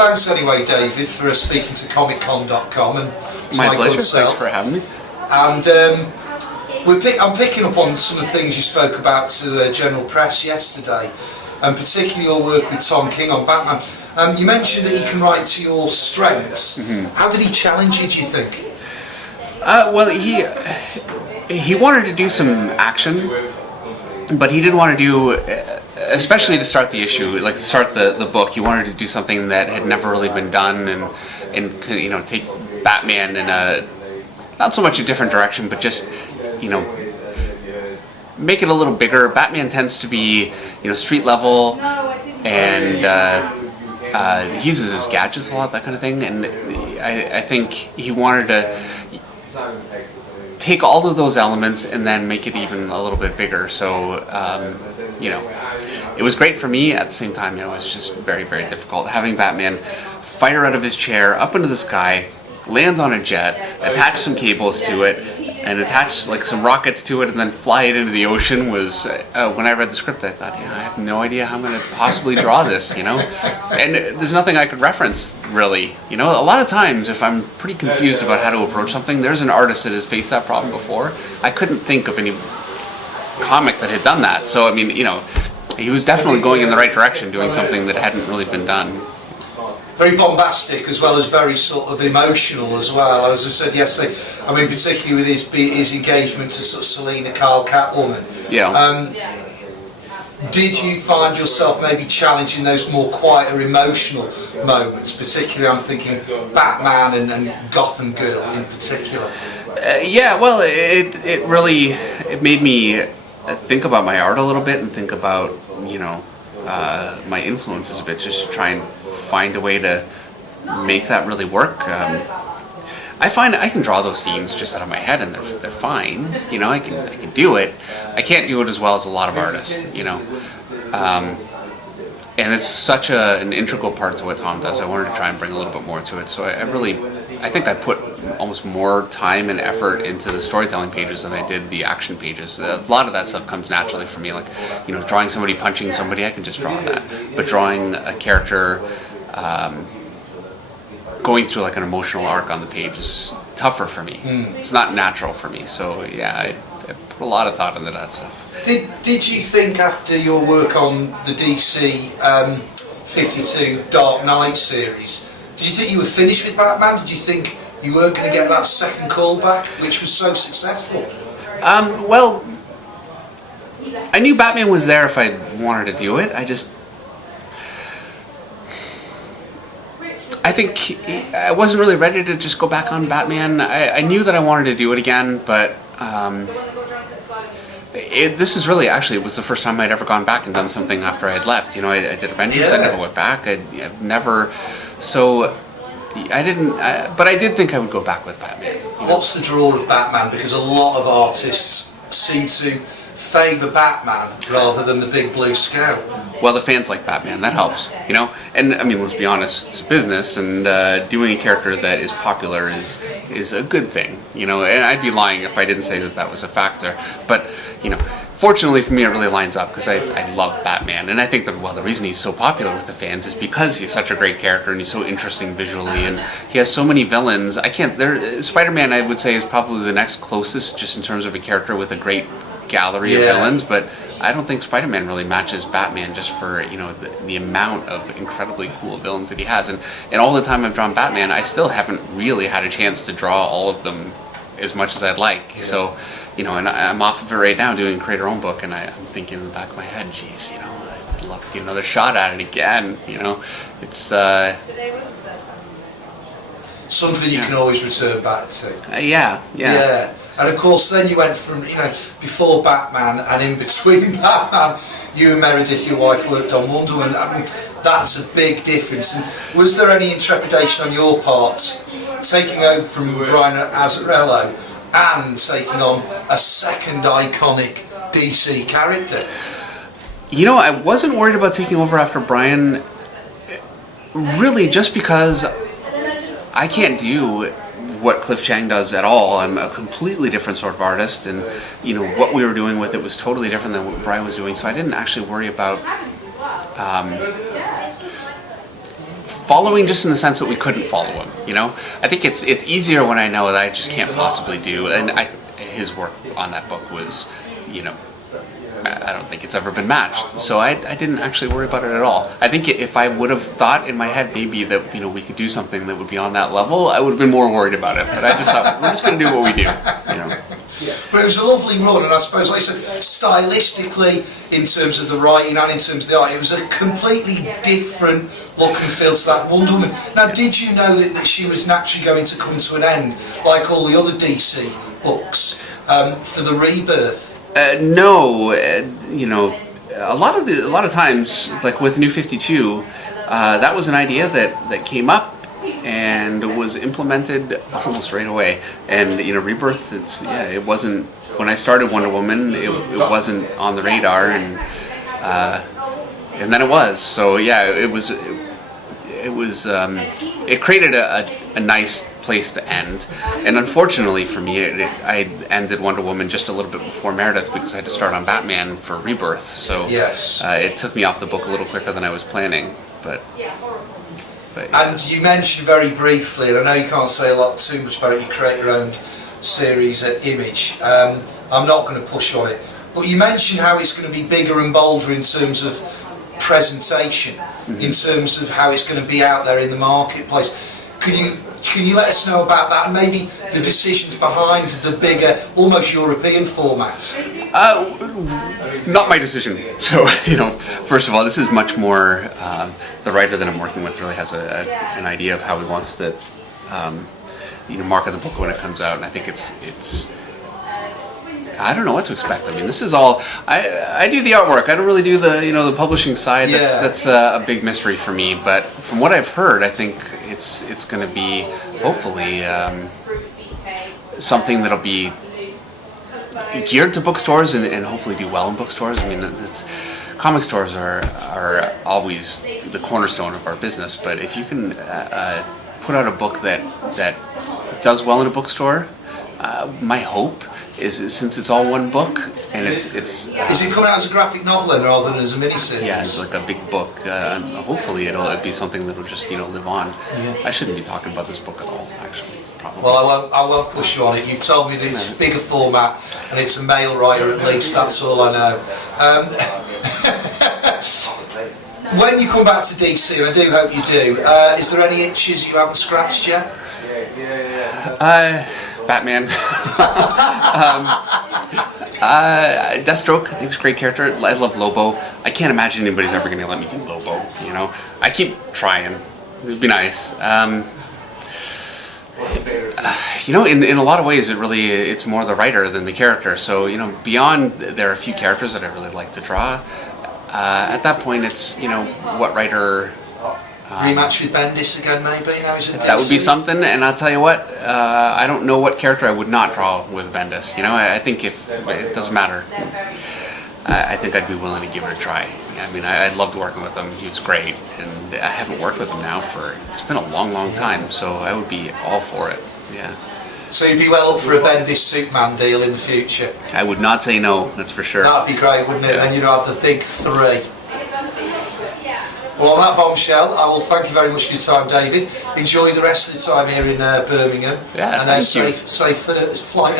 thanks anyway, David, for speaking to comiccon.com and to my pleasure. good self. Thanks for having me. And I'm picking up on some of the things you spoke about to general press yesterday, and particularly your work with Tom King on Batman. You mentioned that he can write to your strengths. How did he challenge you, do you think? Well, he wanted to do some action, but he didn't want to do, especially to start the issue, like to start the book. He wanted to do something that had never really been done, and take Batman in a not so much a different direction, but just make it a little bigger. Batman tends to be street level, and he uses his gadgets a lot, that kind of thing. And I think he wanted to take all of those elements and then make it even a little bit bigger. So, it was great for me. At the same time, it was just very, very difficult. Having Batman fire out of his chair, up into the sky, land on a jet, attach some cables to it, and attach like some rockets to it, and then fly it into the ocean was, when I read the script, I thought, I have no idea how I'm going to possibly draw this, And there's nothing I could reference, really. A lot of times, if I'm pretty confused about how to approach something, there's an artist that has faced that problem before. I couldn't think of any comic that had done that. So, he was definitely going in the right direction, doing something that hadn't really been done. Very bombastic as well as very sort of emotional as well. As I said yesterday, particularly with his engagement to sort of Selina Kyle, Catwoman. Yeah. Did you find yourself maybe challenging those more quieter emotional moments? Particularly, I'm thinking Batman and Gotham Girl in particular. Yeah. Well, it really made me think about my art a little bit and think about my influences a bit, just to try and find a way to make that really work. I find I can draw those scenes just out of my head, and they're fine. I can do it. I can't do it as well as a lot of artists. And it's such an integral part to what Tom does. I wanted to try and bring a little bit more to it. So I think I put almost more time and effort into the storytelling pages than I did the action pages. A lot of that stuff comes naturally for me, like drawing somebody punching somebody, I can just draw that. But drawing a character going through like an emotional arc on the page is tougher for me. It's not natural for me. So yeah, I put a lot of thought into that stuff. Did you think after your work on the DC 52 Dark Knight series, did you think you were finished with Batman? Did you think you weren't going to get that second callback, which was so successful? Well, I knew Batman was there if I wanted to do it. I think I wasn't really ready to just go back on Batman. I knew that I wanted to do it again, but this is really, actually, it was the first time I'd ever gone back and done something after I had left. I did Avengers, I never went back. I've never, so I didn't, but I did think I would go back with Batman. What's the draw of Batman? Because a lot of artists seem to favour Batman rather than the big blue scout. Well, the fans like Batman, that helps, And let's be honest, it's a business, and doing a character that is popular is a good thing, And I'd be lying if I didn't say that was a factor. But fortunately for me, it really lines up because I love Batman, and I think that the reason he's so popular with the fans is because he's such a great character and he's so interesting visually, and he has so many villains. Spider-Man, I would say, is probably the next closest, just in terms of a character with a great gallery of villains, but I don't think Spider-Man really matches Batman just for the amount of incredibly cool villains that he has, and all the time I've drawn Batman, I still haven't really had a chance to draw all of them as much as I'd like. So and I'm off of it right now doing a create our own book, and I'm thinking in the back of my head, geez, I'd love to get another shot at it again. It's something you can always return back to. Yeah. And of course, then you went from, before Batman and in between Batman, you and Meredith, your wife, worked on Wonder Woman. That's a big difference. And was there any intrepidation on your part, taking over from Brian Azzarello and taking on a second iconic DC character? I wasn't worried about taking over after Brian, really, just because I can't do what Cliff Chiang does at all. I'm a completely different sort of artist, and what we were doing with it was totally different than what Brian was doing, so I didn't actually worry about following just in the sense that we couldn't follow him. You know, I think it's easier when I know that I just can't possibly do. And his work on that book was, you know, I don't think it's ever been matched. So I didn't actually worry about it at all. I think if I would have thought in my head maybe that, you know, we could do something that would be on that level, I would have been more worried about it. But I just thought, we're just going to do what we do, you know. But it was a lovely run, and I suppose, like I said, stylistically, in terms of the writing and in terms of the art, it was a completely different look and feel to that Wonder Woman. Now, did you know that she was naturally going to come to an end, like all the other DC books, for the Rebirth? No, you know, a lot of times, like with New 52, that was an idea that came up and was implemented almost right away. And you know, Rebirth, it wasn't, when I started Wonder Woman, it wasn't on the radar, and then it was. So yeah, it created a nice place to end. And unfortunately for me, I ended Wonder Woman just a little bit before Meredith because I had to start on Batman for Rebirth. So yes, it took me off the book a little quicker than I was planning. But yeah. And you mentioned very briefly, and I know you can't say a lot too much about it, you create your own series at Image. I'm not going to push on it, but you mentioned how it's going to be bigger and bolder in terms of presentation, in terms of how it's going to be out there in the marketplace. Can you let us know about that, and maybe the decisions behind the bigger, almost European format? Not my decision. So, you know, first of all, this is much more, the writer that I'm working with really has an idea of how he wants to, you know, market the book when it comes out, and I think it's I don't know what to expect. I mean, this is all, I do the artwork. I don't really do the publishing side. That's a big mystery for me. But from what I've heard, I think it's going to be hopefully something that'll be geared to bookstores and hopefully do well in bookstores. I mean, comic stores are always the cornerstone of our business. But if you can put out a book that does well in a bookstore, my hope is, since it's all one book, and it's is it coming out as a graphic novel then, rather than as a miniseries? Yeah, it's like a big book. Hopefully it'll be something that'll just live on. Yeah. I shouldn't be talking about this book at all, actually. Probably. Well, I won't push you on it. You've told me that it's a bigger format and it's a male writer at least. That's all I know. When you come back to DC, and I do hope you do, is there any itches you haven't scratched yet? Batman. Deathstroke, I think it's a great character. I love Lobo. I can't imagine anybody's ever going to let me do Lobo, you know. I keep trying. It'd be nice. You know, in a lot of ways, it's more the writer than the character. So, you know, beyond, there are a few characters that I really like to draw. At that point, it's, you know, what writer... Rematch with Bendis again, maybe? That would be something, and I'll tell you what, I don't know what character I would not draw with Bendis. You know, I think if it doesn't matter, I think I'd be willing to give it a try. I mean, I loved working with him. He was great, and I haven't worked with him now it's been a long, long time, so I would be all for it. Yeah. So you'd be well up for a Bendis Superman deal in the future? I would not say no, that's for sure. That'd be great, wouldn't it? Yeah. Then you'd have the big three. Well, on that bombshell, I will thank you very much for your time, David. Enjoy the rest of the time here in Birmingham. Yeah, and then safe flight